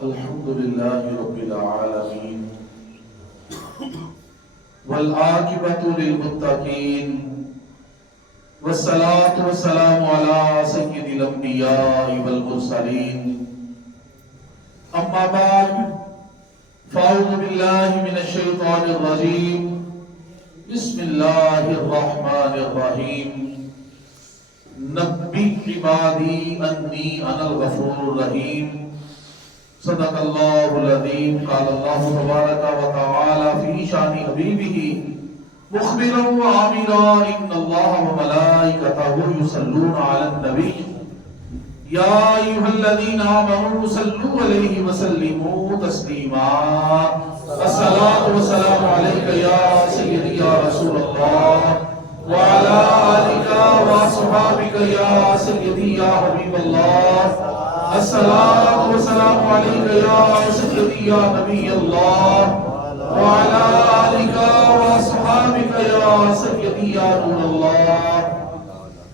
الحمد لله رب العالمين والعاقبة للمتقين والصلاة والسلام على سيد الأنبياء والمرسلين أما بعد فأعوذ بالله من الشيطان الرجيم بسم الله الرحمن الرحيم نبئ عبادي أني أنا الغفور الرحيم صدق الله العظيم قال الله تبارك وتعالى في شان حبيبه مخبرا وعاملا إن الله وملائكته يصلون على النبي يا أيها الذين آمنوا صلوا عليه وسلموا تسليما الصلاة والسلام عليك يا سيدي يا رسول الله وعلى آلك وأصحابك يا سيدي يا حبيب الله الصلاة والسلام عليك يا سيدي يا نبي الله وعلى آلك وأصحابك يا سيدي يا نور الله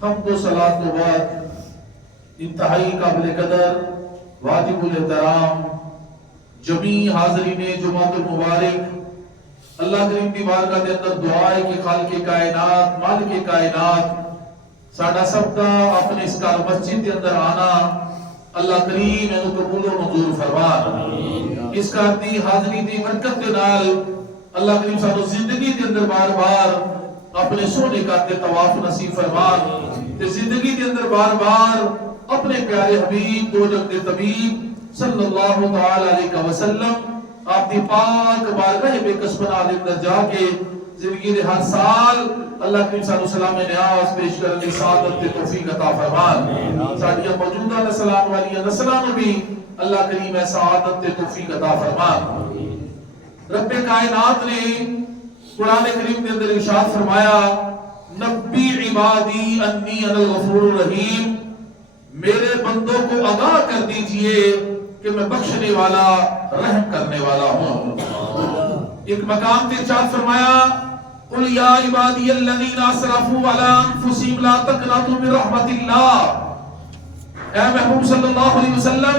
حمد و صلاة و بعد انتہائی قابل قدر واجب الاحترام جمیع حاضرین جمعۃ المبارک اللہ کریم کی بارگاہ کے اندر دعا ہے کہ خالق کائنات مالک کائنات ساڈا سب دا اپنے اس کار مسجد کے اندر آنا اللہ کریم انہوں قبول و منظور فرمان اس کار دی حاضری دی برکت کے نال اللہ کریم سانو زندگی کے اندر بار بار اپنے سونے کا طواف نصیب فرمان تے زندگی کے اندر بار بار اپنے پیارے حبیب دو جگ دے طبیب صلی اللہ تعالی علیہ وسلم آپ دی پاک بارگاہ بے قصبنا دے اندر جا کے زندگی دے ہر سال اللہ کریم صلی اللہ علیہ وسلم نیاز پیش کرنے کی سعادت تے توفیق عطا فرمان ساڈیاں موجودہ نسلان والی نسلان بھی اللہ کریم ہے سعادت تے توفیق عطا فرمان رب کائنات نے قرآن کریم کے اندر ارشاد فرمایا نبی عبادی انی انا الغفور الرحیم میرے بندوں کو آگاہ کر دیجئے کہ میں بخشنے والا رحم کرنے والا ہوں ایک مقام تے ارشاد فرمایا قل یا عبادی الذین اسرفوا علی انفسہم لا تقنطوا من رحمت اللہ اے محبوب صلی اللہ علیہ وسلم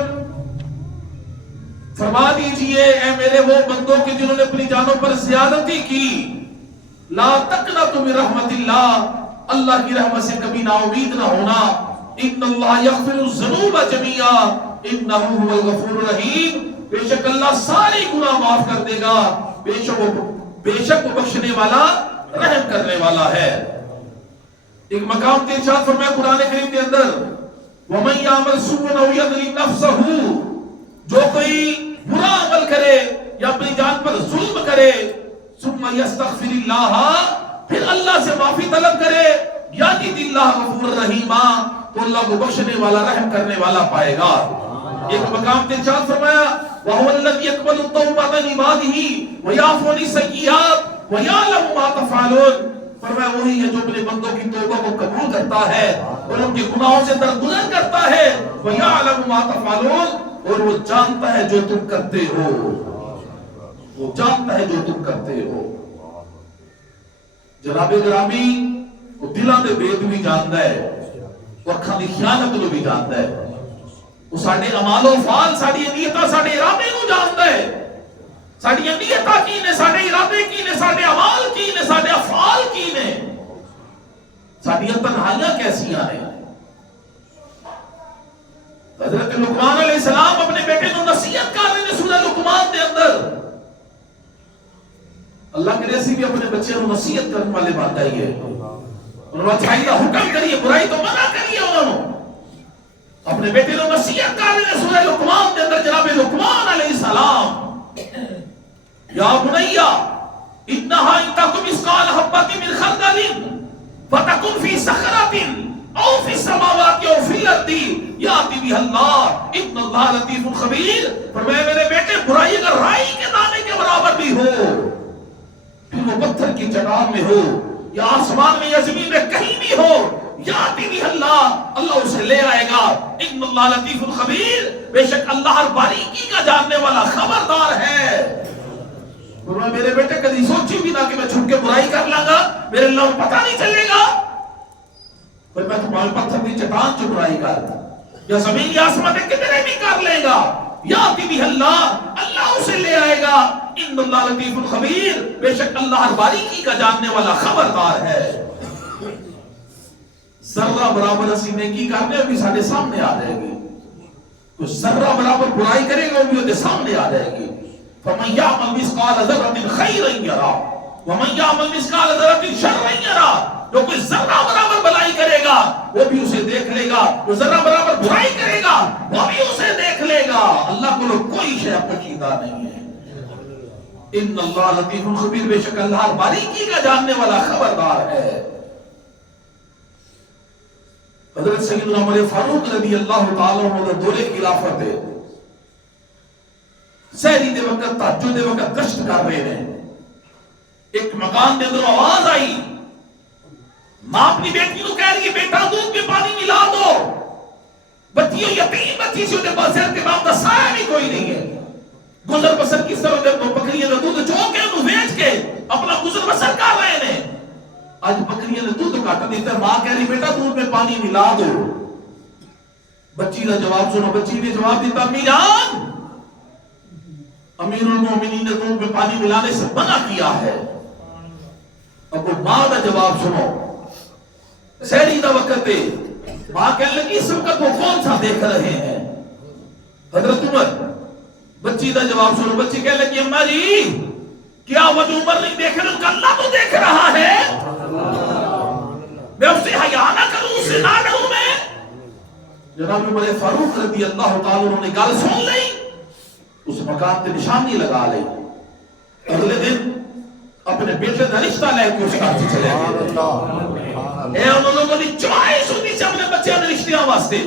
فرما دیجئے اے میرے وہ بندوں کے جنہوں نے اپنی جانوں پر زیادتی کی لا تقنطوا من رحمت اللہ اللہ کی رحمت سے کبھی نا امید نہ ہونا ان اللہ یغفر الذنوب جميعا انہ هو الغفور الرحیم بے شک اللہ سارے گناہ معاف کر دے گا بے شک وہ بخشنے والا رحم کرنے والا ہے ایک مقام تے ارشاد فرمایا قرآن کریم کے اندر وَمَن يَعْمَلْ سُوءًا أَوْ يَظْلِمْ نَفْسَهُ جو کوئی برا عمل کرے یا اپنی جان پر ظلم کرے ثُمَّ يَسْتَغْفِرِ اللَّهَ پھر اللہ سے معافی طلب کرے یَأْتِ اللَّهُ غَفُورًا رَحِیمًا تو اللہ کو بخشنے والا رحم کرنے والا پائے گا ایک مقام تے ارشاد فرمایا وَهُوَ الَّذِي يَقْبَلُ التَّوْبَةَ عَنْ عِبَادِهِ وَيَعْفُو عَنِ السَّيِّئَاتِ وَيَعْلَمُ مَا تَفْعَلُونَ فرمایا وہی ہے جو اپنے بندوں کی توبہ کو قبول کرتا ہے اور ان کے گناہوں سے درگزر کرتا ہے وَيَعْلَمُ مَا تَفْعَلُونَ اور وہ جانتا ہے جو تم کرتے ہو وہ جانتا ہے جو تم کرتے ہو جناب گرامی وہ دلاں دے بید بھی جانتا ہے وہ اکھاں دی خیانت نو بھی جانتا ہے وہ ساڈے اعمال و افعال ساڈی نیتاں ساڈے ارادے نو جانتا ہے ساڈی نیتاں کی نے ساڈے ارادے کی نے ساڈے اعمال کی نے ساڈے افعال کی نے ساڈی تنہائیاں کیسیاں ہیں حضرت لقمان علیہ السلام اپنے بیٹے کو نصیحت کر رہے ہیں سورہ لقمان دے اندر اللہ کرے اسی بھی اپنے بچے کو نصیحت کرنے والے بات آئی ہے انہوں نے اچھائی کا حکم کریے برائی تو منع کریے انہوں نے اپنے بیٹے کو نصیحت کر رہے ہیں سورہ لقمان دے اندر جناب لقمان علیہ السلام یا بنیا انہا ان تکم اسقال حبت من خردل فتکن فی صخرۃ او فی السماوات او فی الارض یاتی بها اللہ ان اللہ لطیف خبیر فرمایا میرے بیٹے برائی اگر رائی کے دانے کے برابر بھی ہو پھر وہ پتھر کی چٹان میں ہو یا آسمان میں یا زمین میں کہیں بھی ہو یاتی بھی اللہ اسے لے آئے گا ان اللہ لطیف خبیر بے شک اللہ ہر باریکی کا جاننے والا خبردار ہے فرمایا میرے بیٹے کبھی سوچی بھی نہ کہ میں چھپ کے برائی کر لوں گا میرے اللہ کو پتہ نہیں چلے گا پھر میں تمہارے پتھر کی چٹان چ برائی کر یا زمین یا آسمان کتنے بھی کر لے گا یاتی بھی اللہ اسے لے آئے گا. ان اللہ لطیف خبیر، بے شک اللہ ہر باریکی کا جاننے والا خبردار ہے. ذرہ برابر اسی نیکی کرنے بھی سارے سامنے آ جائے گی، تو ذرہ برابر برائی کرے گا وہ بھی وہ سامنے آ جائے گی. فمن یعمل مثقال ذرۃ خیرا یرا ومن یعمل مثقال ذرۃ شرا یرا. جو کوئی ذرہ برابر بلائی کرے گا وہ بھی اسے دیکھ لے گا، جو ذرہ برابر برائی کرے گا وہ بھی اسے دیکھ لے گا. اللہ کو کوئی شے پوشیدہ نہیں ہے. ان اللہ لطیف خبیر، بے شک اللہ باریکی کا جاننے والا خبردار ہے. حضرت سیدنا عمر فاروق رضی اللہ تعالی عنہ دور خلافت سحری دے وقت تہجد دے وقت گشت کر رہے ہیں. ایک مکان دے اندر آواز آئی، ماں اپنی بیٹی کو کہہ رہی ہے بیٹا دودھ میں پانی ملا دو. بچی یتیم بچی سی ہوتے پاس کے باپ دا سایہ بھی کوئی نہیں ہے. گزر بسر کس طرح دے بکریاں دا دودھ چو کے انہوں بیچ کے اپنا گزر بسر کر رہے ہیں. آج بکریاں نے دودھ کاٹا دیتا ہے، ماں کہہ رہی بیٹا دودھ میں پانی ملا دو. بچی کا جواب سنو. بچی نے جواب دیتا امی جان امیر المومنین نے دودھ میں پانی ملانے سے منع کیا ہے. اب وہ ماں کا جواب سنو. سحری دا وقت ہے، ماں کہنے لگی اس وقت وہ کون سا دیکھ رہے ہیں؟ حضرت عمر. بچی کا جواب سنو. بچی کہنے لگی اماں جی کیا وجہ عمر نہیں دیکھ رہے، اللہ تو دیکھ رہا ہے. میں اس سے حیا نہ کروں، اس سے نہ ڈروں میں؟ جناب عمر فاروق رضی اللہ تعالی عنہ نے گل سن لی، اس مقام تے نشانی لگا لی. اگلے دن اپنے بیٹے کا رشتہ لے کے اس گھر سے چلے گئے. اے انہوں لوگوں نے چوائس ہوتی سے اپنے بچے کے رشتیاں واسطے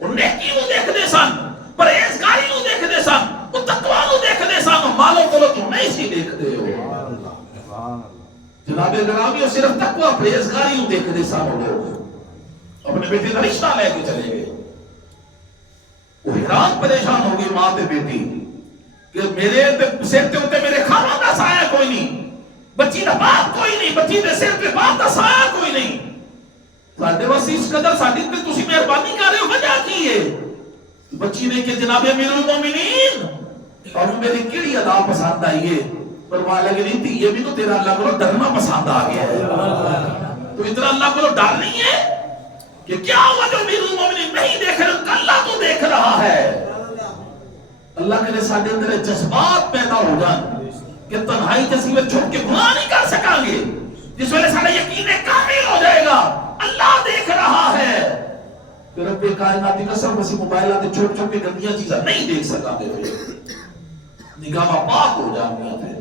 وہ نیکی نو دیکھتے سن، پرہیزگاری نو دیکھتے سن، وہ تقوی نو دیکھتے سن، مالوں کو تو نہیں سی دیکھتے ہو. جناب گرامی وہ صرف تقوی پرہیزگاری نو دیکھتے سن. وہ لوگ اپنے بیٹے کا رشتہ لے کے چلے گئے. وہ حیران پریشان ہو گئی ماں تے بیٹی کہ میرے سر تے اوتے میرے خاوند دا سایہ کوئی نہیں، بچی دا باپ کوئی نہیں، بچی دے سر تے باپ دا سایہ کوئی نہیں. ساڈے واسطے اس قدر ساڈی تے تسی مہربانی کر رہے ہو، وجہ کی ہے؟ بچی نے کہ جناب امیر المومنین اور میری کیڑی ادا پسند آئی ہے؟ فرمایا لگے نہیں تھی یہ بھی تو تیرا اللہ کو ڈرنا پسند آ گیا ہے. تو اتنا اللہ کو ڈر نہیں ہے کہ کیا ہوا جو امیر المومنین نہیں دیکھ رہے، اللہ تو دیکھ رہا ہے. اللہ کے لئے ساڑھے اندر جذبات پیدا ہو جان کہ تنہائی جیسی میں چھوٹ کے گناہ نہیں کر سکیں گے، جس ویلے ساڑھے یقین کامل ہو جائے گا اللہ دیکھ رہا ہے. کہ رب کائناتی قسم بسی موبائلات چھوٹ چھوٹ کے گندیاں چیزیں نہیں دیکھ سکیں گے، نگاہ پاک ہو جانگیا پھر.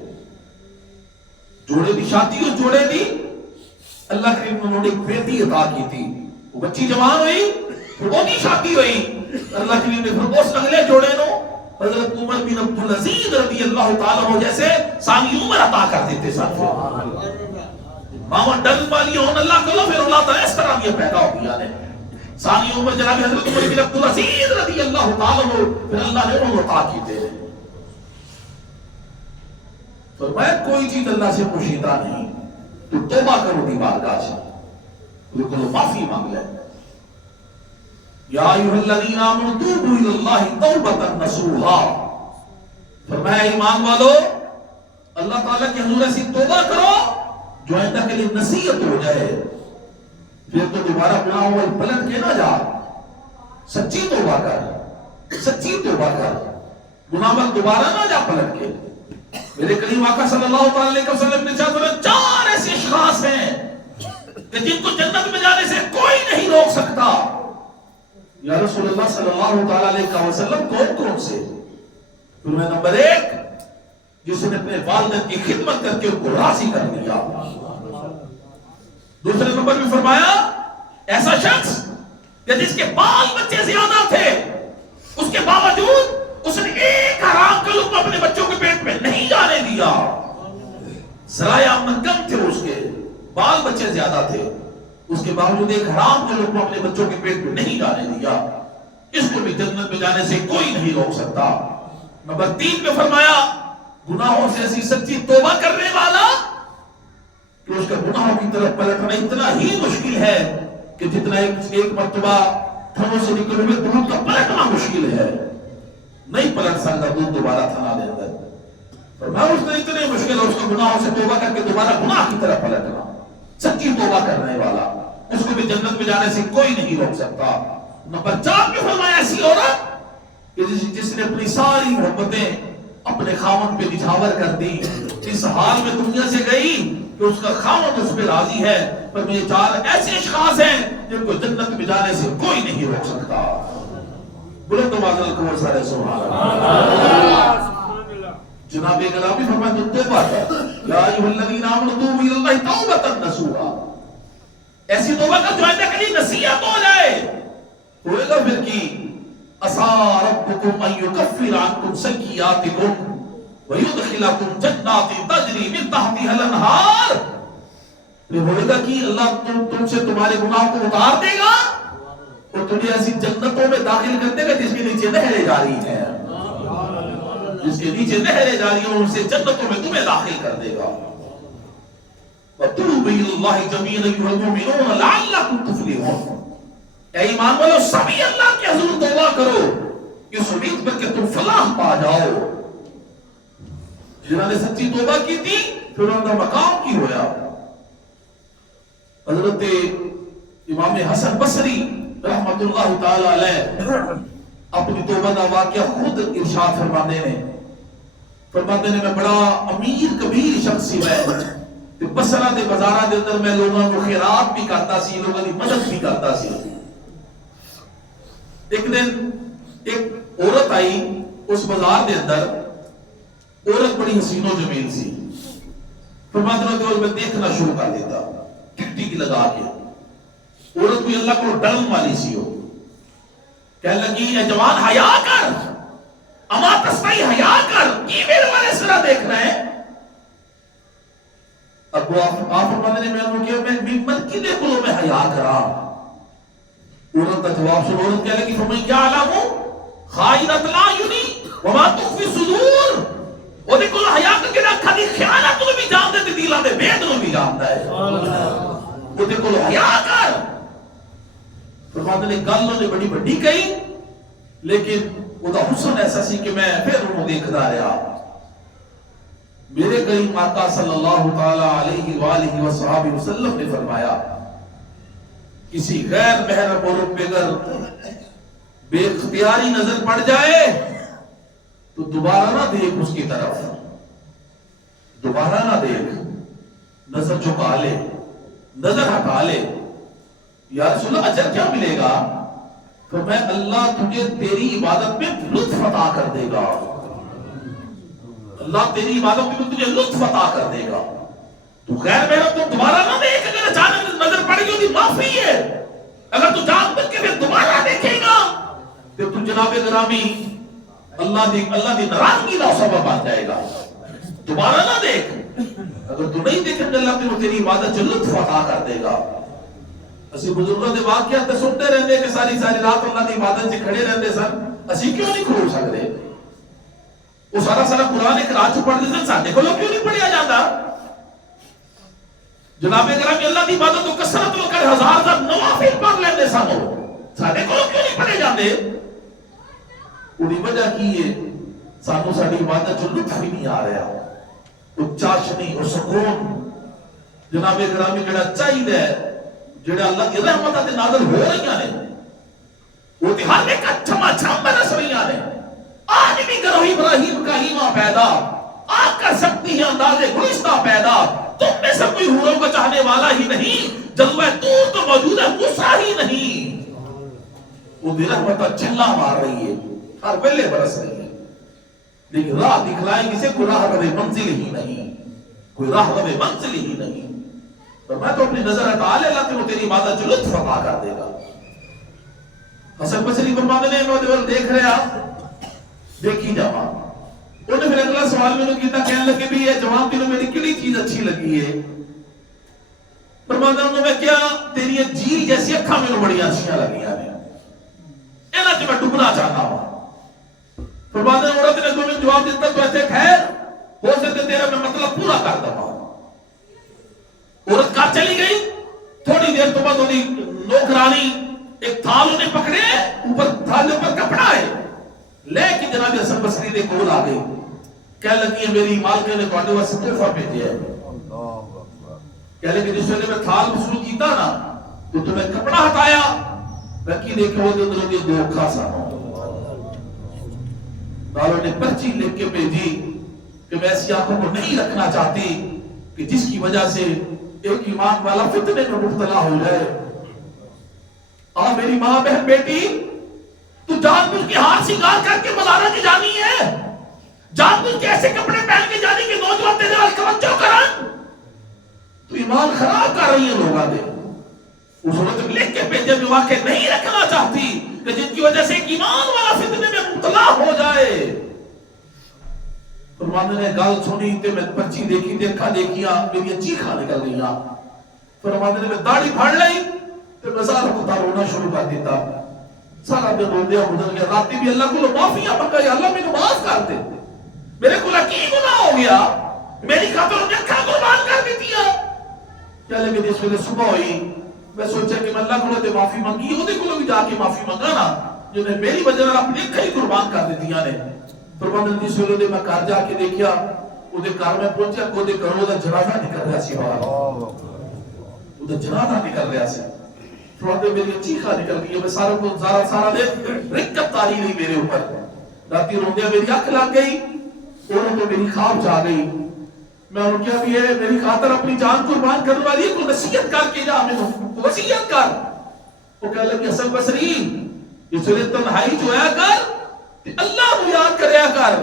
جوڑے دی شادی ہو، جوڑے دی اللہ کریم انہوں نے ایک بیٹی عطا کی تھی، وہ بچی جوان ہوئی پھر وہ دی شادی ہوئی. اللہ کریم نے پھر اس اگلے جوڑے نو حضرت عمر بن عبدالعزیز رضی اللہ تعالیٰ عنہ جیسے ثانی عمر عطا کر دیتے ساتھ. ماما ڈر والی ہون اللہ کو پھر اللہ تعالیٰ اس طرح بھی پیدا ہو گیا ہے. ثانی عمر جناب حضرت عمر بن عبدالعزیز رضی اللہ تعالیٰ عنہ پھر اللہ نے انہوں عطا کیتے ہیں. فرمایا کوئی چیز اللہ سے پوشیدہ نہیں، تو توبہ کرو دی بارگاہ سے، لیکن معافی مانگ لے. یا ایھا الذین آمنوا توبوا الی اللہ توبۃ نصوحا. فرمایا ایمان والو اللہ تعالیٰ کے حضور ایسی توبہ کرو جو آئندہ کے لیے نصیحت ہو جائے. پھر تو دوبارہ گناہ ہو پلٹ کے نہ جا، سچی توبہ کر، سچی توبہ کر، گناہ میں دوبارہ نہ جا پلٹ کے. میرے کریم آقا صلی اللہ علیہ وسلم نے چاہتا 4 ایسے اشخاص ہیں کہ جن کو جنت میں جانے سے کوئی نہیں روک سکتا. یا رسول اللہ صلی اللہ علیہ وسلم کون کون سے؟ فرمایا نمبر 1 جس نے اپنے والدین کی خدمت کر کے ان کو راضی کر دیا. دوسرے نمبر میں فرمایا ایسا شخص کہ جس کے بال بچے زیادہ تھے اس کے باوجود اس نے ایک حرام کا لقمہ اپنے بچوں کے پیٹ میں نہیں جانے دیا. ذرائع آمدن کم تھے، اس کے بال بچے زیادہ تھے، اس کے باوجود ایک حرام کا لقمہ اپنے بچوں کے پیٹ میں نہیں جانے دیا. اس کو بھی جنت میں جانے سے کوئی نہیں روک سکتا. نمبر 3 میں فرمایا گناہوں سے ایسی سچی توبہ کرنے والا کہ اس کا گناہوں کی طرف پلٹنا اتنا ہی مشکل ہے کہ جتنا ایک مرتبہ تھنوں سے نکلے ہوئے دودھ کا پلٹنا مشکل ہے. نہیں پلٹ سکتا تو دوبارہ تھنا دے اندر. فرمایا اس نے اتنے مشکل ہے اس کو گناہوں سے توبہ کر کے دوبارہ گناہ کی طرف پلٹنا. سچی توبہ کرنے والا اس کو بھی جنت میں جانے سے کوئی نہیں روک سکتا. نمبر 4 میں فرمایا ایسی عورت کہ جس نے اپنی ساری محبتیں اپنے خاوند پہ نچھاور کر دی، اس حال میں دنیا سے گئی کہ اس کا خاوند اس پہ راضی ہے. پر یہ 4 ایسے اشخاص ہیں جن کو جنت میں جانے سے کوئی نہیں روک سکتا. بلند آواز میں سارے سبحان اللہ. جناب گرامی فرمایا تو توبہ کر، یا ایھا الذین آمنوا توبوا الی اللہ توبۃ نصوحا. ایسی توبہ کر جو آئندہ کے لیے نصیحت ہو جائے. ہوئے گا پھر کی عسیٰ ربکم ان یکفر عنکم سیئاتکم ویدخلکم جنات تجری من تحتها الانہار. پھر ہوئے گا کہ اللہ تم سے تمہارے گناہ کو اتار دے گا اور تمہیں ایسی جنتوں میں داخل کر دے گا جس کے نیچے نہریں جاری ہیں، جس کے نیچے نہریں جاری ہیں، ان سے جنتوں میں تمہیں داخل کر دے گا. وَتُوبُوا إِلَى اللَّهِ جَمِيعًا أَيُّهَا الْمُؤْمِنُونَ لَعَلَّكُمْ تُفْلِحُونَ. اے ایمان والو سبھی اللہ کے حضور توبہ کرو اس امید پر کہ تم فلاح پا جاؤ. جنہوں نے سچی توبہ کی تھی پھر انہوں کا مقام کی ہویا. حضرت امام حسن بصری رحمت اللہ تعالی علیہ اپنی توبہ کا واقعہ خود ارشاد فرماتے ہیں میں بڑا امیر کبیر شخص سی میں بصرہ دے بازارہ دے اندر میں لوگوں کو خیرات بھی کرتا سی، لوگوں کی مدد بھی کرتا سی. ایک دن ایک عورت آئی اس بازار دے اندر. عورت بڑی حسین و جمیل سی. فرماتے ہیں کہ میں دیکھنا شروع کر دیتا ٹکٹی کی لگا کے. عورت بھی اللہ کو ڈرن والی سی ہو. کہنے لگی اے جوان حیا کر، اما تسمعی حیا کر، کی میرے والے سرا دیکھنا ہے. اب آپ فرماتے ہیں میں کیا میں من کی دیکھو میں حیا کرا. عورت کا جواب سن. عورت کہنے لگی فمن یعلم خائنۃ الاعین وما تخفی الصدور. وہ دیکھو حیا کر کے رکھا دی خیانت کو بھی جان دے دلاں دے بید کو بھی جاندا ہے. وہ دیکھو حیا کر. فرماتے نے گل نے بڑی بڑی کہی لیکن وہ دا حسن ایسا سی کہ میں پھر انہوں دیکھدا رہا. میرے کریم آقا صلی اللہ تعالی علیہ وآلہ وصحبہ وسلم نے فرمایا کسی غیر محرم عورت پہ اگر بے اختیاری نظر پڑ جائے تو دوبارہ نہ دیکھ اس کی طرف، دوبارہ نہ دیکھ، نظر جھکا لے، نظر ہٹا لے. یا رسول اللہ اجر کیا ملے گا؟ تو میں اللہ تجھے تیری عبادت میں لطف عطا کر دے گا. اللہ تیری عبادت میں تجھے لطف عطا کر دے گا. تو غیر محرم تو دوبارہ نہ دیکھ. اگر اچانک نظر پڑ گئی ہوتی معافی ہے. اگر تو جان بچ کے پھر دوبارہ دیکھے گا تو جناب گرامی اللہ دی ناراضگی کا سبب بن جائے گا. دوبارہ نہ دیکھ. اگر تو نہیں دیکھے تو اللہ تیری عبادت سے لطف عطا کر دے گا. اسی بزرگوں کے واقعات تے سنتے رہتے کہ ساری رات اللہ کی عبادت سے کھڑے رہتے سن. اسی کیوں نہیں کھڑو سکتے؟ وہ سارا قرآن ایک رات پڑھتے سن. ساڈے کو کیوں نہیں پڑھیا جاتا؟ جناب گرامی اللہ کی عبادت کو کثرت کر 1000 نوافل پڑھ لیندے سن. ساڈے کو کیوں نہیں پڑھے جاندے؟ وہی وجہ کی ہے سانو ساری عبادت جو لطف ہی نہیں آ رہا. وہ چاشنی اور سکون جناب گرامی جڑا چاہیے جڑا اللہ کی رحمتیں نازل ہو رہی ہیں وہ تے ہر ایک چھما چھم برس رہی ہیں. آج بھی کرو ابراہیم کا ایمان پیدا، آج کر سکتی ہے انداز گلستہ پیدا. تم میں سے کوئی حوروں کو چاہنے والا ہی نہیں، جلوہ طور تو موجود ہے موسیٰ ہی نہیں. وہ دی رحمت چھلا مار رہی ہے، ہر ویلے برس رہی ہے، لیکن راہ دکھلائیں کسے کوئی راہ رہے منزل ہی نہیں، کوئی راہ رہے منزل ہی نہیں. تو میں تو اپنی نظر ہٹا لے اللہ کہ وہ تیری عبادت جو لطف عطا کر دے گا. حسن بصری فرماتے ہیں میں دیکھ رہا دیکھی جاواں. انہوں نے پھر اگلا سوال میں نے کیتا کہنے لگے بھی یہ جواب تینوں میری کیڑی چیز اچھی لگی ہے؟ فرماتا ہوں میں کیا تیری یہ جھیل جیسی اکھاں میں بڑی اچھیاں لگیاں نے، اینا جو میں ڈبنا چاہتا ہوں. فرماتا ہوں عورت نے تمہیں جواب دیتا تو ایسے خیر ہو سکتے تیرا میں مطلب پورا کر دوں. عورت کار چلی گئی. تھوڑی دیر تو بعد نوکرانی ایک تھال انہیں پکڑے، اوپر تھال کے اوپر کپڑا ہے، لیکن جناب حسن بصری نے کول آ گئی کہہ لگی ہے میری مالکہ نے تواڈے واسطے تحفہ بھیجا ہے. کہہ لگی جس ویلے میں تھال وصول کیتا نا تو تمہیں کپڑا ہٹایا رکھی دیکھو وہ اندر دے دو کھا سا دالوں نے پرچی لکھ کے بھیجی کہ میں ایسی آنکھوں کو نہیں رکھنا چاہتی کہ جس کی وجہ سے ایک ایمان والا فتنے میں مبتلا ہو جائے. اور میری ماں بہن بیٹی تو جان بوجھ کے ہار سنگار کر کے بازاروں کی جانی ہے, جان بوجھ کے ایسے کپڑے پہن کے جانی کہ نوجوان تیرے وال توجہ کرن, تو ایمان خراب کر رہی ہے لوگاں دے. اس صورت لکھ کے بھیجے جو واقع نہیں رکھنا چاہتی کہ جن کی وجہ سے ایک ایمان والا فتنے میں مبتلا ہو جائے. فرمانے نے گل سنی تے میں پرچی دیکھی دیکھا دیکھیا میری چیخاں نکل گئیاں. فرمانے نے میں داڑھی پھاڑ لئی تے میں سارا کو رونا شروع کر دیتا. سارا دن روندیا گزر گیا. راتی بھی اللہ کو معافیاں منگائی, اللہ مینوں معاف کر دے, میرے کو کی گناہ ہو گیا, میری خاطر نے اکھاں قربان کر دیتیاں. چلے میں جس ویلے صبح ہوئی میں سوچا کہ میں اللہ کو تے معافی منگی اودے کولوں بھی جا کے معافی منگا نا جنہیں میری وجہ نال اپنی اکھاں ہی قربان کر دیتیاں نے. فرمانے نے جس ویلے میں گھر جا کے دیکھیا اودے گھر میں پہنچیا اودے گھروں دا جنازہ نکل رہا سی باہر, اودے جنازہ نکل رہا سی. فرماتے میری چیخاں نکل گئی, میں سارا کو سارا دن رکت تاری نہیں میرے اوپر. راتی روندیا میری اکھ لگ گئی, انہوں تو میری خواب جا گئی. میں انہوں کیا بھی ہے میری خاطر اپنی جان قربان کرنے والی ہے, تو نصیحت کر کے جا, میں وصیت کر. وہ کہہ لگی حسن بصری اس ویلے تنہائی جو ہے کر تے اللہ کو یاد کریا کر,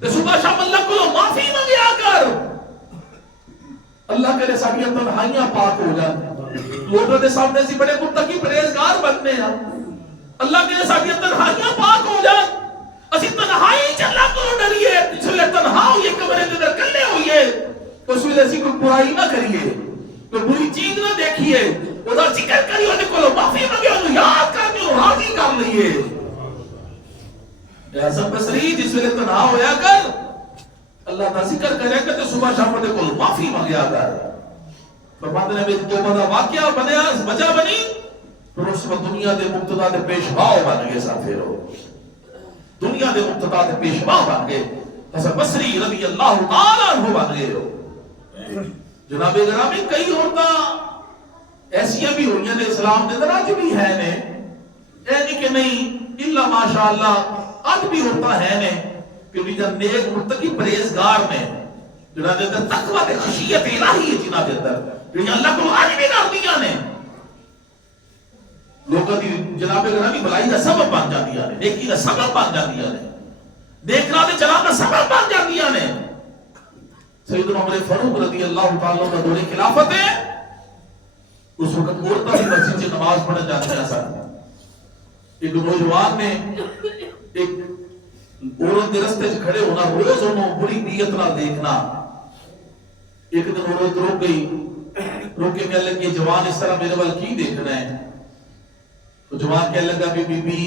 تے صبح شام اللہ کو معافی منگیا کر. اللہ کرے ساڈیاں تنہائیاں پاک ہو جان, لوگوں کے سامنے سی بڑے متقی پرہیزگار بننے ہیں. اللہ کرے ساڈیاں تنہائیاں پاک ہو جان, اسی تنہائی چ اللہ کو ڈریے. اس لیے تنہا ہوئے کمرے کے اندر کلے ہوئیے اس ویلے اسی کوئی برائی نہ کریے, کوئی بری چیز نہ دیکھیے, ادھر ذکر کریے, اودے کولوں معافی منگے, اونوں یاد کر کے راضی کر لئیے. حسن بصری جس ویلے تنہا ہویا کر اللہ کا ذکر کرے کہ تے صبح شام دے کول معافی منگیا کر. فرماتے نے میری توبہ دا واقعہ بنیا وجہ بنی پھر اس وقت دنیا دے مقتدا دے پیشواؤ بن گئے. ساتھیو دنیا دے مقتدا دے پیشواؤ بن گئے. حسن بصری رضی اللہ تعالی عنہ بن گئے ہو. جناب گرامی کئی عورتاں ایسیاں بھی ہوئیاں نے اسلام دے اندر, اج بھی ہے نے, اے نہیں کہ نہیں الا ماشاءاللہ اج بھی عورتاں ہے نے کہ بھی جب نیک متقی پرہیزگار نے جنہاں دے اندر تقوی تے خشیت الہی ہے, جنہاں دے اندر جو اللہ کو آج بھی کردیاں نے, لوگوں کی جناب گرامی بلائی کا سبب بن جاندیاں نے, نیکی کا سبب بن جاندیاں نے, دیکھنا تے چلانا کا سبب بن جاندیاں نے. سیدنا عمر فاروق رضی اللہ تعالیٰ کا دور خلافت ہے, اس وقت عورتیں بھی مسجد سے نماز پڑھنے جاتے ہیں. سر ایک نوجوان نے ایک عورت کے رستے سے کھڑے ہونا, روز انہوں بری نیت نہ دیکھنا. ایک دن عورت روک گئی, روک کے کہنے لگی جوان اس طرح میرے وال کی دیکھنا ہے. تو جوان کہنے لگا بی بی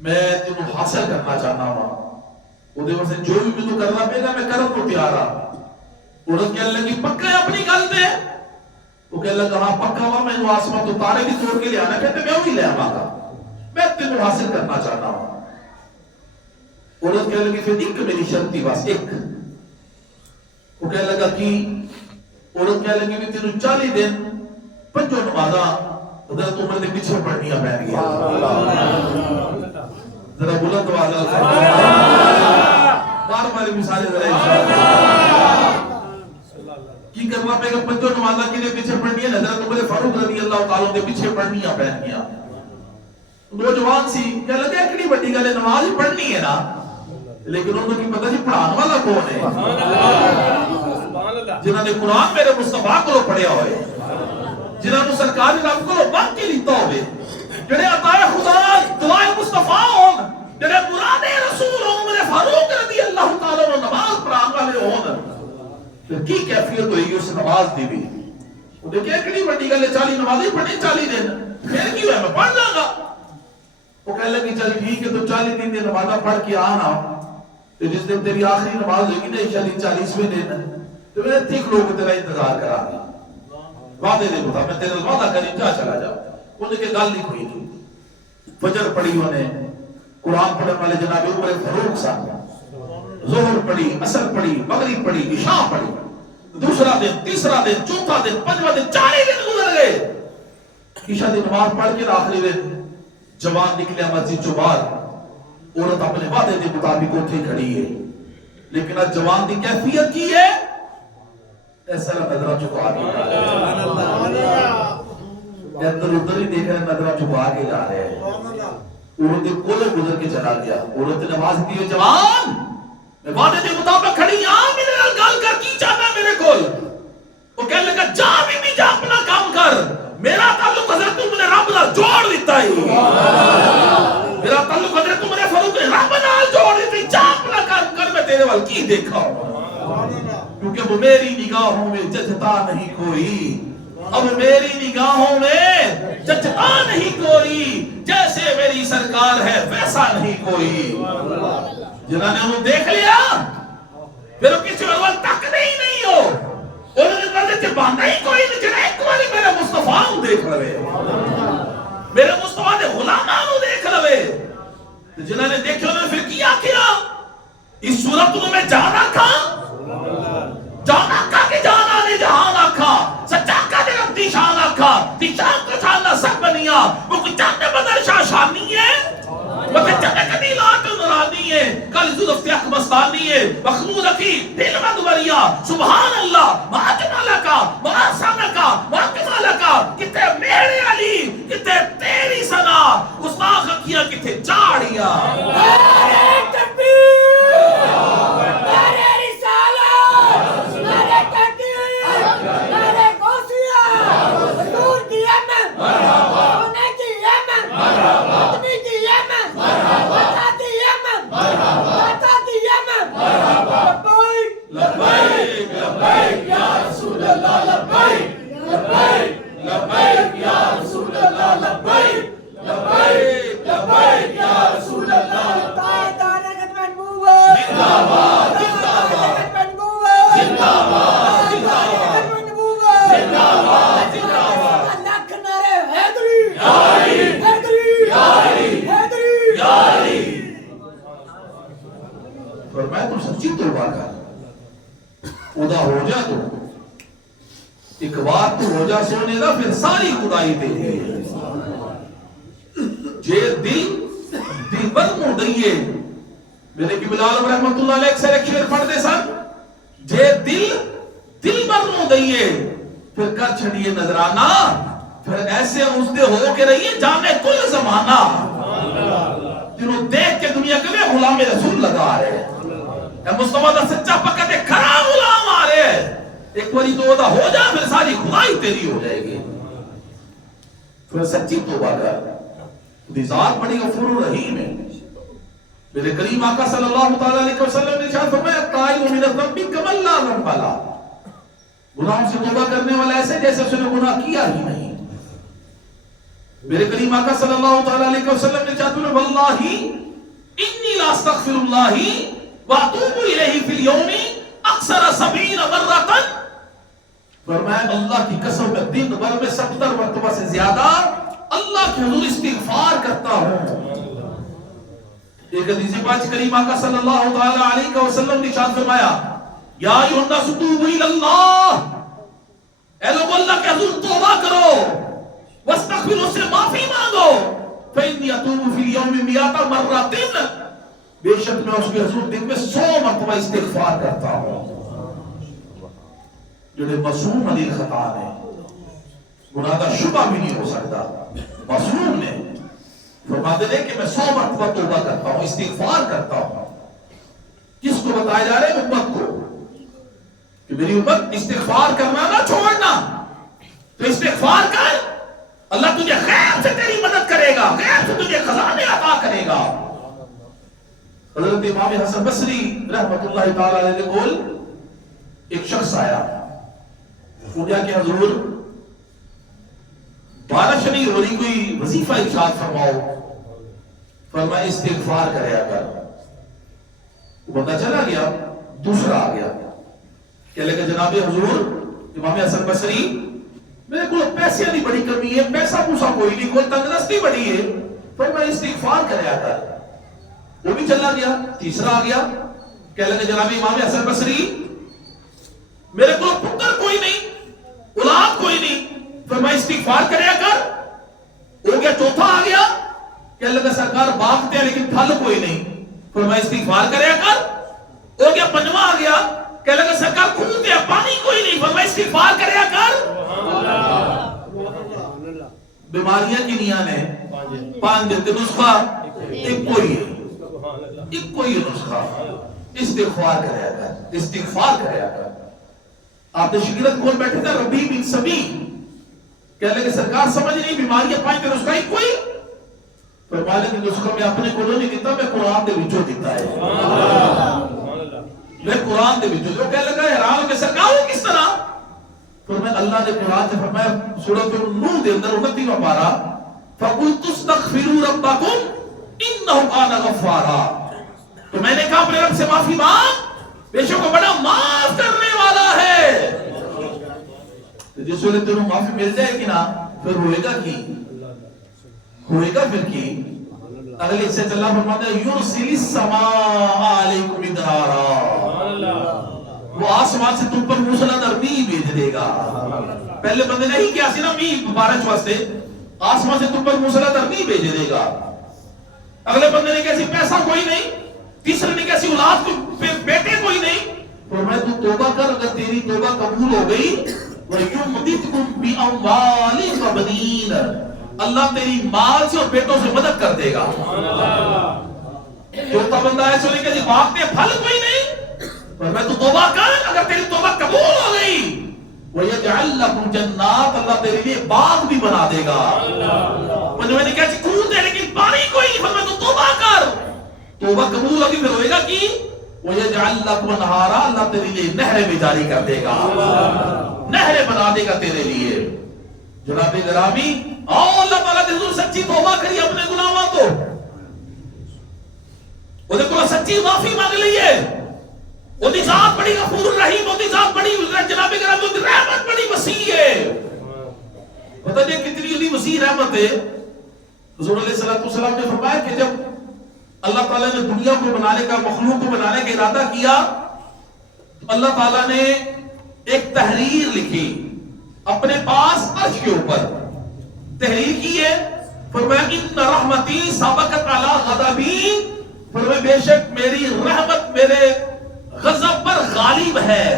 میں تینوں حاصل کرنا چاہنا ہوں, وہ دے سے جو بھی مجھے کرنا پے گا میں کرم کو تیار ہوں. عورت کہنے لگی پکا ہے اپنی گل تے؟ وہ کہنے لگا ہاں پکا ہوا, میں انہوں آسمان تو تارے بھی توڑ کے لے آنا, کہتے میں وہی لے آواں گا, میں تینوں حاصل کرنا چاہنا ہوں. عورت کہنے لگی پھر ایک میری شرط تھی بس ایک. وہ کہنے لگا کی؟ عورت کہنے لگی بھی تینوں 40 دن 5 نمازاں حضرت عمر نے پیچھے پڑھنیاں پہن گیا. ذرا بلند آواز بار بار مثالیں ذرا انشاءاللہ کی کرنا پے گا. 5 نمازاں کے لیے پیچھے پڑھنی ہے, حضرت عمر فاروق رضی اللہ تعالیٰ کے پیچھے پڑھنیاں پہن گیا. نوجوان سی کہنے لگا ایکڑی بڑی گل ہے, نماز ہی پڑھنی ہے نا, لیکن انہوں کی پتہ جی پڑھان والا کون ہے؟ جنہوں نے قرآن میرے مصطفیٰ کو پڑھیا ہوئے, جنہوں نے سرکار رب کو بن کے لیتا ہوئے, جنہیں عطائے خدا دعائے مصطفیٰ ہون, جنہیں مراد رسول عمر فاروق رضی اللہ تعالیٰ نے نماز پڑھان والے ہون, پھر کی کیفیت ہوئی اس نماز دی بھی؟ وہ دیکھیں ایکڑی بڑی گل ہے, 40 نمازیں پڑھنی 40 دن, پھر کی ہوئے میں پڑھ لوں گا. وہ کہنے لگی چل ٹھیک ہے تو 40 دن دی نمازاں پڑھ کے آنا, تو جس دن تیری آخری نماز ہوگی نا انشاءاللہ 40ویں دن, تو میں ٹھیک لوگ تیرا انتظار کرا گا. وعدے دے بتا میں تیرا وعدہ کریں جا چلا جا. انہوں نے کہ گل نہیں کوئی نہیں. فجر پڑھی انہیں, قرآن پڑھنے والے جناب عمر فاروق صاحب ظہر پڑھی، عصر پڑھی، مغرب پڑھی، عشاء پڑھی، دوسرا دن، تیسرا دن، چوتھا دن، پنجواں دن، 4 دن گزر گئے. عشاء دی نماز پڑھ کے آخری دن جوان نکلے مسجد جو باہر، عورت اپنے وعدے کے مطابق اتنے کھڑی ہے، لیکن آج جوان دی کیفیت کی ہے ایسا نظرہ چکا کے ادھر ادھر ہی دیکھ رہے، نظرہ چکا کے جا رہے ہیں. عورت کولے گزر کے چلا گیا. عورت نماز دی جوان میں وعدے کے مطابق کھڑی ہاں، میرے نال گل کر کی چاہنا میرے کول. وہ کہنے لگا جا بھی جا اپنا کام کر، میرا تعلق حضرت نے رب نال جوڑ دیتا ہے، میرا تعلق حضرت نے فاروق رب نال جوڑ دیتا ہے، جا اپنا کام کر، میں تیرے وال کی دیکھا ہوں. کیونکہ وہ میری نگاہوں میں جچتا نہیں کوئی، اب میری نگاہوں میں جچتا نہیں کوئی، جیسے میری سرکار ہے ویسا نہیں کوئی. جنہوں نے انہوں دیکھ لیا پھر وہ کسی اور تک نہیں ہو، انہوں نے کہا کہ باندھا ہی کوئی نہیں، جنہیں ایک باری میرے مصطفیٰ ہوں دیکھ لوے، میرے مصطفیٰ نے غلامہ ہوں دیکھ لوے. جنہوں نے دیکھے انہوں نے پھر کیا اس صورت انہوں میں جانا کھا کہ جانا نے جہان آکھا، سچا کا دے رب دیشان آکھا، دیشان کو چھاننا سب بنیا. وہ کوئی چاہتے بدر شاشانی ہے، وہ کہ چاہتے کدی لات نرانی ہے، کل زلف تیاک مستانی ہے، مخمود کی دل مدوریا. سبحان اللہ ما جمالکا ما سانکا ما کمالکا، کتے میرے علی کتے تیری سنا، گستاخ کیا کتے جاڑیا. نعرہ تکبیر، نعرہ رسالت، نعرہ تحقیق، نعرہ غوثیہ، حضور کی احمد، سونے کی احمد، ختمی کی احمد، عطا کی احمد، عطا کی احمد. لبیک لبیک یا رسول اللہ، لبیک لبیک لبیک یا رسول اللہ، لبیک لبیک لبیک یا رسول اللہ. تاجدار ختم نبوت زندہ باد، زندہ باد ختم نبوت زندہ باد، زندہ باد ختم نبوت زندہ باد، زندہ باد. لاکھ نعرے حیدری یا علی، حیدری یا علی، حیدری یا علی. فرمایا تو سچی توبہ کر، خدا ہو جا، تو ایک بار تو ہو جا سونے دا، پھر ساری خدائی تیری ہے. جے دل برمو دئیے، میرے قبلہ عالم رحمت اللہ علیہ ایک سیلیکشن پڑھ دے سن، جے دل برمو دئیے پھر کر چھڑیے نظرانہ، پھر ایسے اس دے ہو کے رہیے جانے کل زمانہ. جنہوں دیکھ کے دنیا کے لئے غلام رسول لگا رہے ہیں، اے مصطفیٰ دا سچا پکا دے کھرا غلام آ رہے ہیں. ایک باری تو دا ہو جا، پھر ساری خدائی تیری ہو جائے گی. پھر سچی توبہ کر، دی ذات بڑی غفور الرحیم ہے. میرے کریم آقا صلی اللہ تعالیٰ علیہ وسلم نے ارشاد فرمایا تائب من الذنب کمن لا ذنب له، گناہوں سے توبہ کرنے والا ایسے جیسے اس نے گناہ کیا ہی نہیں. میرے کریم آقا صلی اللہ تعالیٰ علیہ وسلم نے ارشاد فرمایا واللہ انی لا استغفر اللہ واتوب الیہ فی اليوم اکثر 70 مرۃ. فرمایا اللہ کی قسم میں دن بھر میں 70 مرتبہ سے زیادہ اللہ کے حضور استغفار کرتا ہوں. ایک حدیث پاک کریم آقا صلی اللہ تعالی علیہ وسلم نے ارشاد فرمایا یا ایھا الناس توبوا الی اللہ، اے لوگ اللہ کے حضور توبہ کرو، واستغفروا، سے معافی مانگو، فإنی اتوب فی اليوم 100 مرۃ، بے شک میں اس کے حضور دن میں 100 مرتبہ استغفار کرتا ہوں. جڑے معصوم علی خطا ہے، گناہ کا شبہ بھی نہیں ہو سکتا، معصوم نے فرماتے ہیں کہ میں 100 مرتبہ توبہ کرتا ہوں، استغفار کرتا ہوں. کس کو بتایا جا رہا ہے؟ امت کو، کہ میری امت استغفار کرنا نہ چھوڑنا. تو استغفار کر، اللہ تجھے غیب سے تیری مدد کرے گا، غیب سے تجھے خزانے عطا کرے گا. حضرت امام حسن بصری رحمت اللہ تعالی علیہ کے قول ایک شخص آیا، پوچھا کہ حضور بارش نہیں ہو رہی، کوئی وظیفہ ارشاد فرماؤ. فرمایا استغفار کرے اگر. وہ بندہ چلا گیا، دوسرا آ گیا، کہنے لگا جناب حضور امام حسن بصری میرے کو پیسے نہیں بڑی کمی ہے، پیسہ پوسا کوئی نہیں، کوئی تندرستی بڑی ہے، فرمایا استغفار کرے اگر. وہ بھی چلا گیا. تیسرا آ گیا, کہنے لگے جناب امام حسن بصری میرے کو پتر کوئی نہیں, اولاد کوئی نہیں, فرمایا استغفار کریا کر. ہو گیا. چوتھا آ گیا, کہنے لگا سرکار باغتے ہیں لیکن پھل کوئی نہیں, فرمایا استغفار کریا کر. ہو گیا. پنجواں آ گیا, کہنے لگا سرکار کھوتے ہیں پانی کوئی نہیں, فرمایا استغفار کریا کر. بیماریاں کنیاں نے, 5 دن کے نسخہ ایک کوئی نسخہ, استغفار کریا کر, استغفار کریا کر. آپ نے شگیرت کھول بیٹھے تھے ربی بن سبی, کہنے لگے سرکار سمجھ نہیں بیماریاں 5 دن نسخہ ایک کوئی. فرمایا کہ نسخہ میں اپنے کو نہیں دیتا, میں قرآن دے وچوں دیتا ہے, میں قرآن دے وچوں. جو کہنے لگا حیران ہو کہ سرکار وہ کس طرح. فرمایا اللہ نے قرآن سے فرمایا سورۃ النور دے اندر 29واں پارہ, فَقُلْتُ اسْتَغْفِرُوا رَبَّكُمْ إِنَّهُ كَانَ غَفَّارًا. تو میں نے کہا اپنے رب سے معافی مانگ, بے شک وہ بڑا معاف کرنے والا ہے. تو جس وقت تمہیں معافی مل جائے گی نا, پھر ہوئے گا کی, ہوئے گا پھر کی. اگلے حصے سے اللہ فرماتا ہے یُرْسِلِ السَّمَاءَ عَلَيْكُمْ مِدْرَارًا, وہ آسمان سے تم پر موسلادھار میںہ بھیج دے گا. پہلے بندے نہیں کیا سی نا میںہ بارش واسطے, آسمان سے تم پر موسلادھار میںہ بھیج دے گا. اگلے بندے نے کیسی پیسہ کوئی نہیں, تیسرے نے کیسی اولاد کو بیٹے کوئی نہیں. فرمایا تو توبہ کر, اگر تیری توبہ قبول ہو گئی وَيُمْدِدْكُمْ بِأَمْوَالٍ وَبَنِينَ, اللہ تیری مال سے اور بیٹوں سے مدد کر دے گا. چوتھا بندہ ایسے نہیں کہ جی باغتے پھل کوئی نہیں, فرمایا تو توبہ کر, اگر تیری توبہ قبول ہو گئی وَيَجْعَلْ لَكُمْ جَنَّاتٍ, اللہ تیرے لیے باغ بھی بنا دے گا. میں نے کہا جی کھود ہے لیکن پانی کوئی نہیں, فرمایا تو توبہ کر, توبہ قبول ہوگی پھر ہوئے گا کی وَيَجْعَلْ لَكُمْ أَنْهَارًا, اللہ تیرے لیے نہریں بھی جاری کر دے گا, نہریں بنا دے گا تیرے لیے. جناب گرامی, آؤ اللہ تعالیٰ کے حضور سچی توبہ کری اپنے گناہوں تو, وہ دیکھو سچی معافی مانگ لیے. وہ دی ذات بڑی غفور الرحیم, وہ دی ذات بڑی جناب گرامی, وہ دی رحمت بڑی وسیع ہے. پتہ نہیں کتنی وسیع رحمت ہے. حضور علیہ السلام نے فرمایا کہ جب اللہ تعالیٰ نے دنیا کو بنانے کا, مخلوق کو بنانے کا ارادہ کیا, تو اللہ تعالیٰ نے ایک تحریر لکھی اپنے پاس عرش کے اوپر, تحریر کی ہے. فرمایا ان رحمتی سبقت علی غضبی, فرمایا بے شک میری رحمت میرے غضب پر غالب ہے.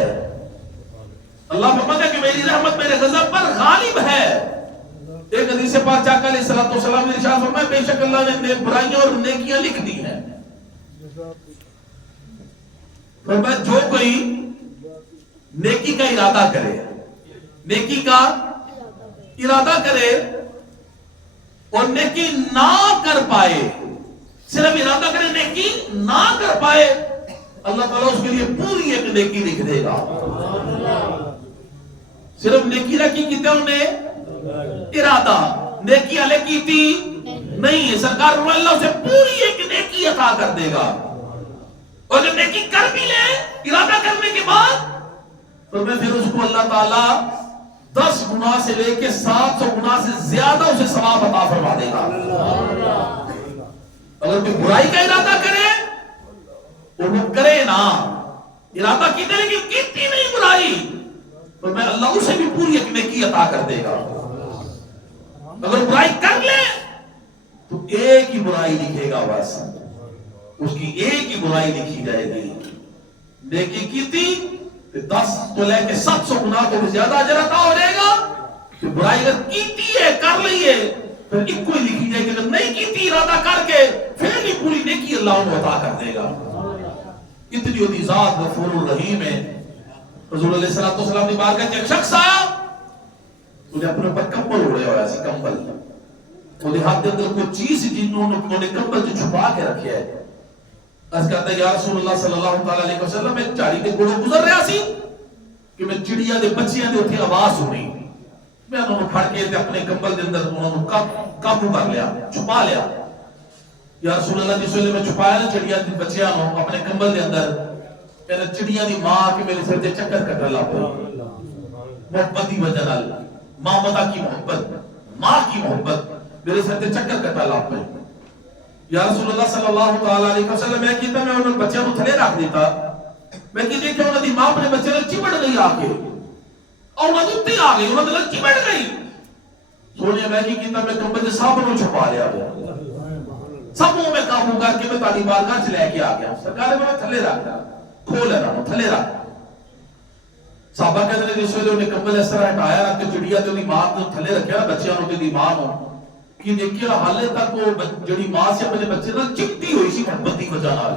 اللہ فرماتا ہے کہ میری رحمت میرے غضب پر غالب ہے. ایک حدیث پاک آقا علیہ السلام نے ارشاد فرمایا بے شک اللہ نے برائیاں اور نیکیاں لکھ دی ہیں. فرمایا جو کوئی نیکی کا ارادہ کرے, نیکی کا ارادہ کرے اور نیکی نہ کر پائے, صرف ارادہ کرے نیکی نہ کر پائے, اللہ تعالیٰ اس کے لیے پوری ایک نیکی لکھ دے گا. صرف نیکی رکھی کیتے انہیں ارادہ, نیکی علیہ کی تھی نہیں ہے, سرکار اللہ اسے پوری ایک نیکی عطا کر دے گا. اور جب نیکی کر بھی لے ارادہ کرنے کے بعد, تو میں پھر اس کو اللہ تعالیٰ 10 گناہ سے لے کے 700 گناہ سے زیادہ اسے ثواب عطا فرما دے گا. اگر کوئی برائی کا ارادہ کرے اور وہ کرے نا, ارادہ کی دے لیکن کتنی نہیں برائی, تو میں اللہ اسے بھی پوری ایک نیکی عطا کر دے گا. اگر برائی کر لے تو ایک ہی برائی لکھے گا, بس اس کی ایک ہی برائی لکھی جائے گی. نیکی کی تھی 10 تو لے کے 700 گناہ تو زیادہ اجر عطا ہو جائے گا. کہ برائی اگر کیتی ہے کر لی ہے پھر ایک کوئی لکھی جائے گی, اگر نہیں کیتی ارادہ کر کے پھر بھی پوری نیکی اللہ انہوں عطا کر دے گا. اتنی ہوتی ذات غفور الرحیم ہے. حضور علیہ السلام نے بارگاہ ایک شخص آیا, انہیں اپنے اوپر کمبل اڑے ہوا سی, کمبل وہ ہاتھ کے اندر کوئی چیز جنہوں نے کمبل سے چھپا کے رکھا ہے. اس کہتا ہے یا رسول اللہ صلی اللہ علیہ وسلم, میں چاری کے کوڑوں گزر رہا سی کہ میں چڑیا دے بچیاں دے اتنی آواز سنی, میں انہوں نے پھڑ کے اپنے کمبل دے اندر انہوں نے قابو کر لیا, چھپا لیا. یا رسول اللہ جس ویلے میں چھپایا نا چڑیا دی بچیاں اپنے کمبل دے اندر, کہنا چڑیا دی ماں کے میرے سر دے چکر کٹ لا پہ, محبت دی وجہ نال, ماں متا کی محبت, ماں کی محبت میرے سر دے چکر کٹا لا پہ. یا رسول اللہ صلی اللہ تعالی علیہ وسلم میں کہتا میں انہوں بچے کو تھلے رکھ دیتا میں کہتے کہ انہوں دی ماں اپنے بچے نے چمڑ گئی آ کے اور انہوں دتی آ گئی انہوں دلک چمڑ گئی سونے میں کہتا میں کمبل سے صاحب انہوں چھپا لیا گیا سبوں میں قابو کر کے میں تالی بارگاہ سے لے کے آ گیا سرکار میں تھلے رکھ دیا کھول رہا ہوں تھلے رکھ صحابہ کہتے ہیں جس ویلے انہیں کمبل اس طرح ہٹایا رکھ کے چڑیا تے دی ماں کو تھلے رکھیا نا بچیاں نوں تے دی ماں نوں کہ دیکھیا حالے تک وہ جڑی ماں سے اپنے بچے نال چپٹی ہوئی سی محبت دی وجہ نال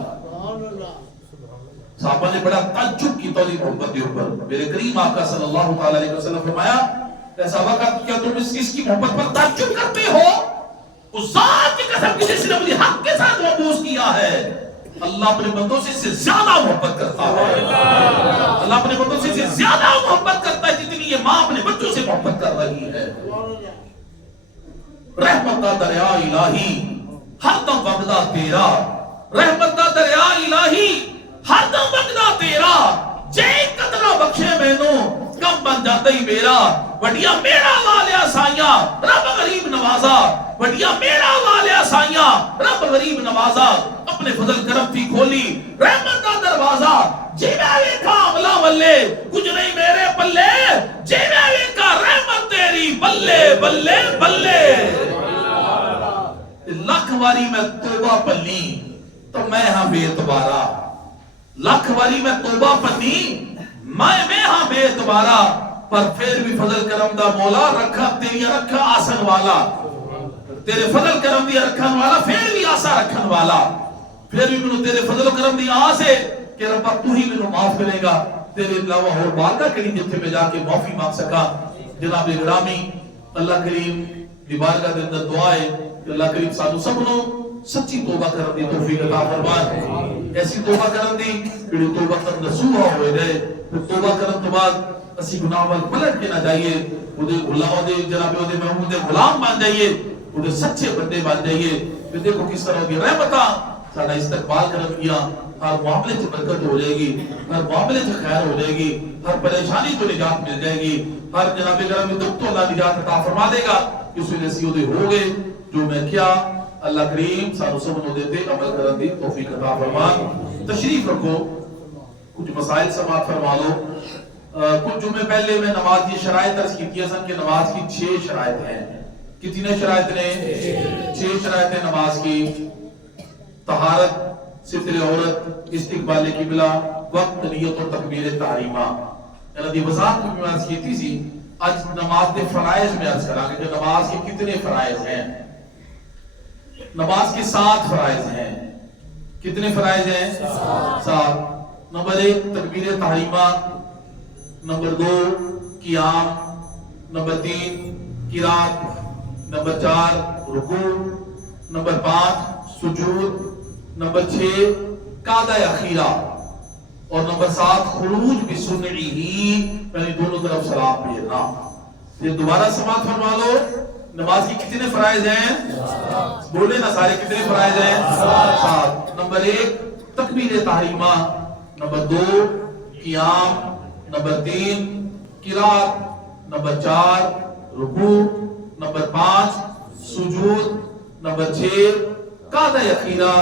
صحابہ نے بڑا تعجب کیتا دی محبت دے اوپر میرے کریم آقا صلی اللہ تعالی علیہ وسلم فرمایا کہ صحابہ کا کیا تم اس کی محبت پر تعجب کرتے ہو اس ذات کی قسم جس نے مجھے حق کے ساتھ مبعوث کیا ہے اللہ اپنے بندوں سے زیادہ محبت کرتا ہے اللہ اپنے بندوں سے زیادہ محبت کرتا ہے جتنی یہ ماں اپنے بچوں سے محبت کر رہی ہے رحمت دا دریا الہی ہر دم وگدا تیرا رحمت دا دریا الہی ہر دم وگدا تیرا جے قدرہ بخشے مینوں کم بن جاتا ہی میرا وڈیا میرا والیا سائیاں رب غریب نوازا وڈیا میرا والیا سائیاں رب غریب نوازا اپنے فضل کرم تھی کھولی رحمت دا دروازہ جی میں ویکھا عملہ والے کچھ نہیں میرے بلے جی میں ویکھا رحمت تیری بلے بلے بلے لکھ واری میں توبہ پلی تو میں ہاں بے اعتبارا لکھ واری میں توبہ پلی میں ہاں بے اعتبارا پر پھر بھی فضل کرم دا مولا رکھا تیری رکھا آسن والا تیرے فضل کرم دی رکھن والا پھر بھی آسا رکھن والا پھر بھی منو تیرے فضل کرم دی آس ہے کہ ربا تو ہی منو معاف کرے گا تیرے علاوہ اور بارگاہ کریم جتھے میں جا کے معافی مانگ سکا جناب گرامی اللہ کریم دی بارگاہ دے اندر دعا ہے کہ اللہ کریم سانو سب نو سچی توبہ کرن دی توفیق عطا فرمائے ایسی توبہ کرن دی کہ توبہ کر نصوحہ ہوئے رہے توبہ کرن تو بعد اسی گناہ وال پلٹ کے نہ جائیے اودے غلام دے جناب اودے محمود دے غلام بن جائیے اودے سچے بندے بن جائیے پھر دیکھو کس طرح دی رحمتاں ساڈا استقبال کرن گیا ہر معاملے سے برکت ہو جائے گی ہر معاملے سے خیر ہو جائے گی ہر پریشانی تو نجات مل جائے گی ہر جناب گرامی دکھ تو اللہ نجات عطا فرما دے گا اس وجہ سے اودے ہو گئے جو میں کیا اللہ کریم سانو سب نو دیتے عمل کرن دی توفیق عطا فرما تشریف رکھو کچھ مسائل سماعت فرما لو کچھ جمعے پہلے میں نماز کی شرائط عرض کی تھی کہ نماز کی 6 شرائط ہیں کتنے شرائط نے 6 شرائط ہیں نماز کی طہارت ستر عورت استقبال قبلہ وقت نیت اور تکبیر تحریمہ یعنی دی وضاحت میں عرض کی تھی آج نماز کے فرائض میں عرض کرا کہ نماز کے کتنے فرائض ہیں نماز کے 7 فرائض ہیں کتنے فرائض ہیں 7 نمبر 1 تکبیر تحریمہ نمبر 2 قیام نمبر 3 قرات نمبر 4 رکوع نمبر 5 سجود نمبر 6 قعدہ اخیرہ اور نمبر 7 خروج بسنعہ یعنی دونوں طرف سلام پھیرنا یہ دوبارہ سماعت فرما لو نماز کی کتنے فرائض ہیں بولے نا سارے کتنے فرائض ہیں 7 نمبر 1 تکبیر تحریمہ نمبر 2 قیام نمبر 3 قرات نمبر 4 رکوع نمبر 5 سجود نمبر 6 قعدہ اخیرہ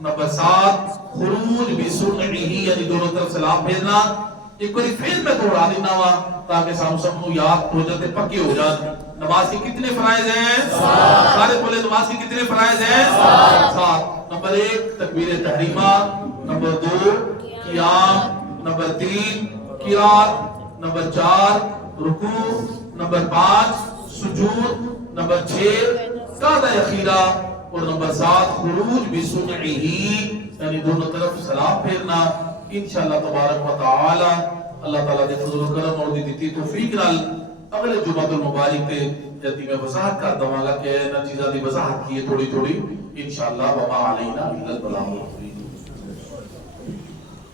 نمبر 7 خروج بسنعہ یعنی دونوں طرف سلام بھیجنا ایک بار پھر میں دوہرا دینا وا تاکہ سانو سب کو یاد ہو جاتے پکے ہو جائیں نماز کے کتنے فرائض ہیں 7 سارے بولے نماز کے کتنے فرائض ہیں 7 نمبر 1 تکبیر تحریمہ نمبر 2 قیام نمبر 3 قرات نمبر 4 رکوع نمبر 5 سجود نمبر 6 قعدہ اخیرہ اور نمبر 7 خروج بسنعہ یعنی دونوں طرف سلام پھیرنا انشاءاللہ تبارک و تعالی اللہ تعالیٰ دے فضل و کرم اور دیتی توفیق نال اگلے جمعہ المبارک تے جلدی میں وضاحت کر دوں گا کہ نہ چیزاں دی وضاحت کی ہے تھوڑی تھوڑی انشاءاللہ وما علینا الا البلاغ المبین